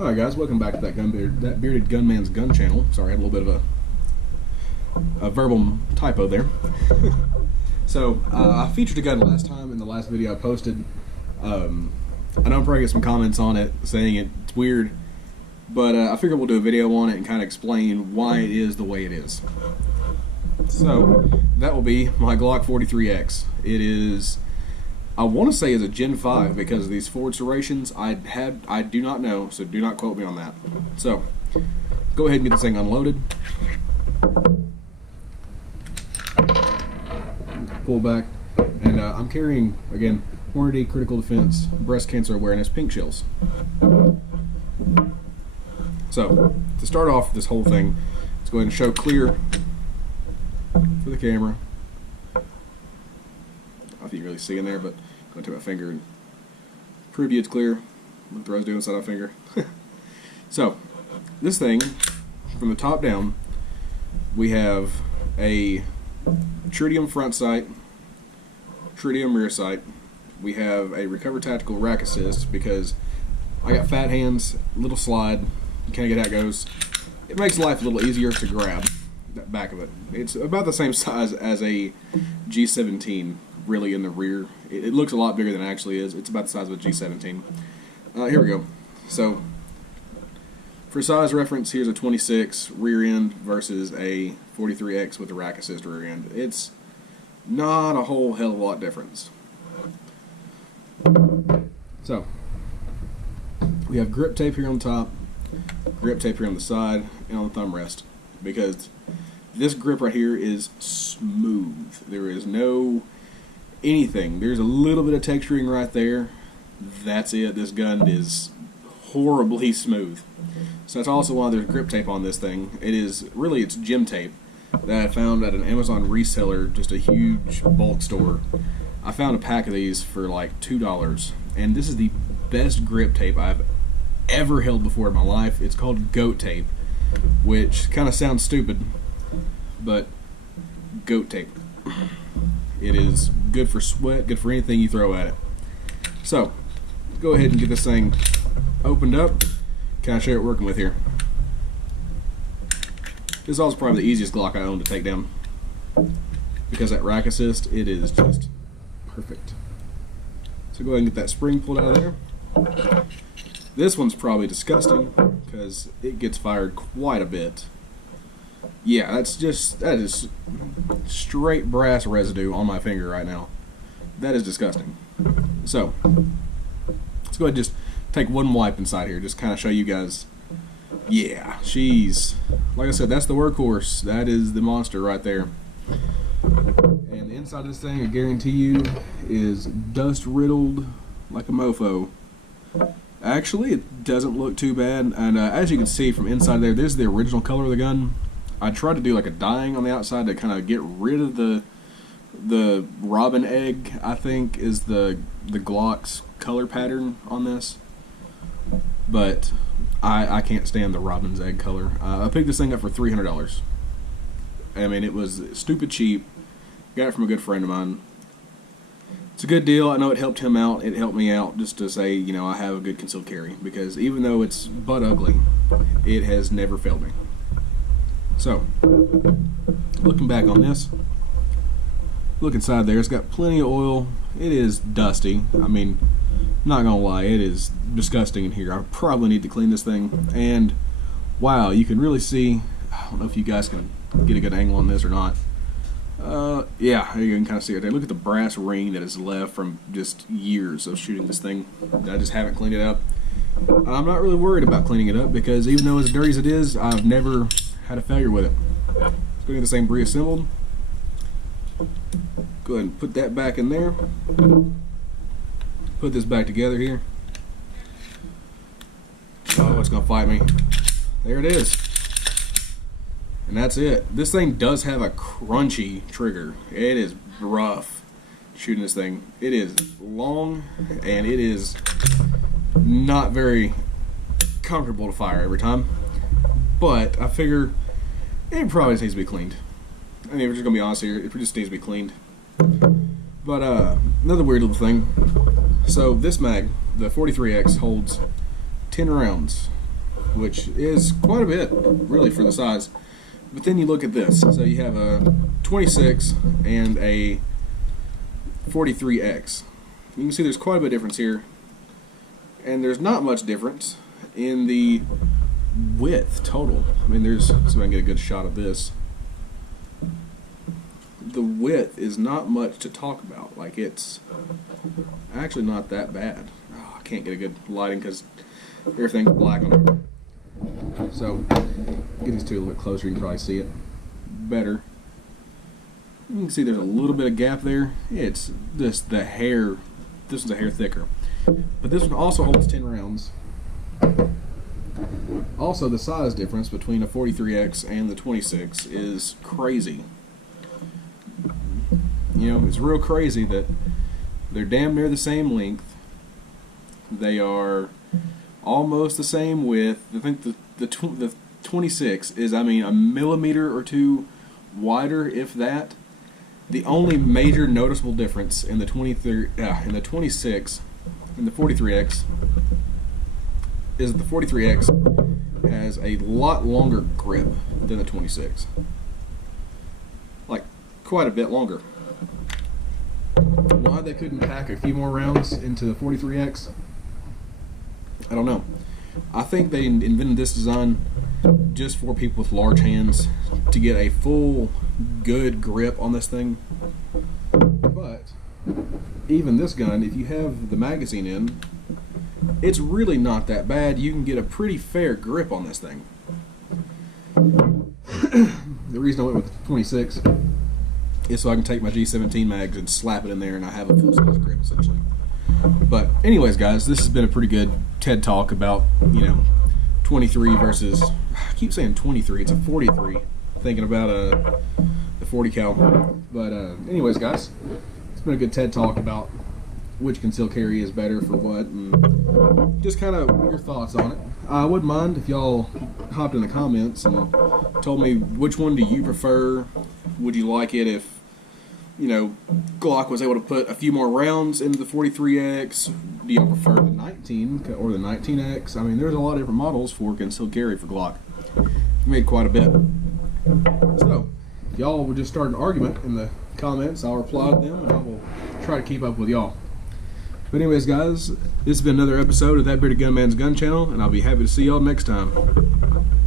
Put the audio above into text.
Alright guys, welcome back to that bearded gunman's gun channel. Sorry, I had a little bit of a verbal typo there. So, I featured a gun last time in the last video I posted. I know I'm probably get some comments on it saying it's weird, but I figured we'll do a video on it and kind of explain why it is the way it is. So, that will be my Glock 43X. It is, I want to say, is a Gen 5 because of these forward serrations. I do not know, so do not quote me on that. So, go ahead and get this thing unloaded. Pull back, and I'm carrying, again, Hornady Critical Defense Breast Cancer Awareness Pink Shells. So, to start off this whole thing, let's go ahead and show clear for the camera. I don't know if you can really see in there, but I'm going to take my finger and prove to you it's clear. What the rose doing inside my finger. So, this thing, from the top down, we have a tritium front sight, tritium rear sight. We have a Recover Tactical rack assist because I got fat hands, little slide, you kind of get how it goes. It makes life a little easier to grab that back of it. It's about the same size as a G17 really in the rear. It looks a lot bigger than it actually is. It's about the size of a G17. Here we go. So for size reference, here's a 26 rear end versus a 43X with a rack assist rear end. It's not a whole hell of a lot difference. So we have grip tape here on top, grip tape here on the side, and on the thumb rest, because this grip right here is smooth. There is no anything. There's a little bit of texturing right there. That's it. This gun is horribly smooth. So that's also why there's grip tape on this thing. It is really, it's gym tape that I found at an Amazon reseller, just a huge bulk store. I found a pack of these for like $2, and this is the best grip tape I've ever held before in my life. It's called goat tape, which kind of sounds stupid, but goat tape. It is good for sweat, good for anything you throw at it. So, go ahead and get this thing opened up. Can I show you what we're working with here? This is also probably the easiest Glock I own to take down, because that rack assist, it is just perfect. So go ahead and get that spring pulled out of there. This one's probably disgusting because it gets fired quite a bit. Yeah, that is straight brass residue on my finger right now. That is disgusting. So let's go ahead and just take one wipe inside here, just kind of show you guys. Yeah, she's, like I said, that's the workhorse. That is the monster right there. And the inside of this thing, I guarantee you, is dust riddled like a mofo. Actually, it doesn't look too bad. And as you can see from inside there, this is the original color of the gun. I tried to do like a dyeing on the outside to kind of get rid of the robin egg, I think, is the Glock's color pattern on this. But I can't stand the robin's egg color. I picked this thing up for $300. I mean, it was stupid cheap. Got it from a good friend of mine. It's a good deal. I know it helped him out. It helped me out just to say, you know, I have a good concealed carry, because even though it's butt ugly, it has never failed me. So, looking back on this, look inside there. It's got plenty of oil. It is dusty. I mean, not gonna lie, it is disgusting in here. I probably need to clean this thing. And wow, you can really see, I don't know if you guys can get a good angle on this or not. Yeah, you can kind of see it there. Look at the brass ring that is left from just years of shooting this thing. I just haven't cleaned it up. I'm not really worried about cleaning it up, because even though as dirty as it is, I've never had a failure with it. Let's go get this thing reassembled. Go ahead and put that back in there. Put this back together here. Oh, it's gonna fight me. There it is. And that's it. This thing does have a crunchy trigger. It is rough shooting this thing. It is long, and it is not very comfortable to fire every time. But I figure it probably just needs to be cleaned. I mean, we're just gonna be honest here, it just needs to be cleaned. But another weird little thing. So this mag, the 43X, holds 10 rounds. which is quite a bit, really, for the size. But then you look at this. So you have a 26 and a 43X. You can see there's quite a bit of difference here. And there's not much difference in the width total. I mean, see if I can get a good shot of this. The width is not much to talk about. Like, it's actually not that bad. Oh, I can't get a good lighting because everything's black on it. So, get these two a little bit closer, you can probably see it better. You can see there's a little bit of gap there. It's just the hair. This is a hair thicker. But this one also holds 10 rounds. Also, the size difference between a 43X and the 26 is crazy. You know, it's real crazy that they're damn near the same length. They are almost the same width. I think the 26 is, I mean, a millimeter or two wider, if that. The only major noticeable difference in the 26 and the 43X is that the 43X has a lot longer grip than the 26. Like, quite a bit longer. Why they couldn't pack a few more rounds into the 43X, I don't know. I think they invented this design just for people with large hands to get a full, good grip on this thing. But even this gun, if you have the magazine in, it's really not that bad. You can get a pretty fair grip on this thing. The reason I went with the 26 is so I can take my G17 mags and slap it in there and I have a full-size grip, essentially. But anyways, guys, this has been a pretty good TED Talk about, 23 versus, I keep saying 23, it's a 43, thinking about the 40 cal. But anyways, guys, it's been a good TED Talk about which concealed carry is better for what, and just kind of your thoughts on it. I wouldn't mind if y'all hopped in the comments and told me which one do you prefer. Would you like it if, Glock was able to put a few more rounds into the 43X? Do y'all prefer the 19 or the 19X? I mean, there's a lot of different models for concealed carry for Glock. We made quite a bit. So, if y'all would just start an argument in the comments, I'll reply to them and I will try to keep up with y'all. But anyways, guys, this has been another episode of That Bearded Gunman's Gun Channel, and I'll be happy to see y'all next time.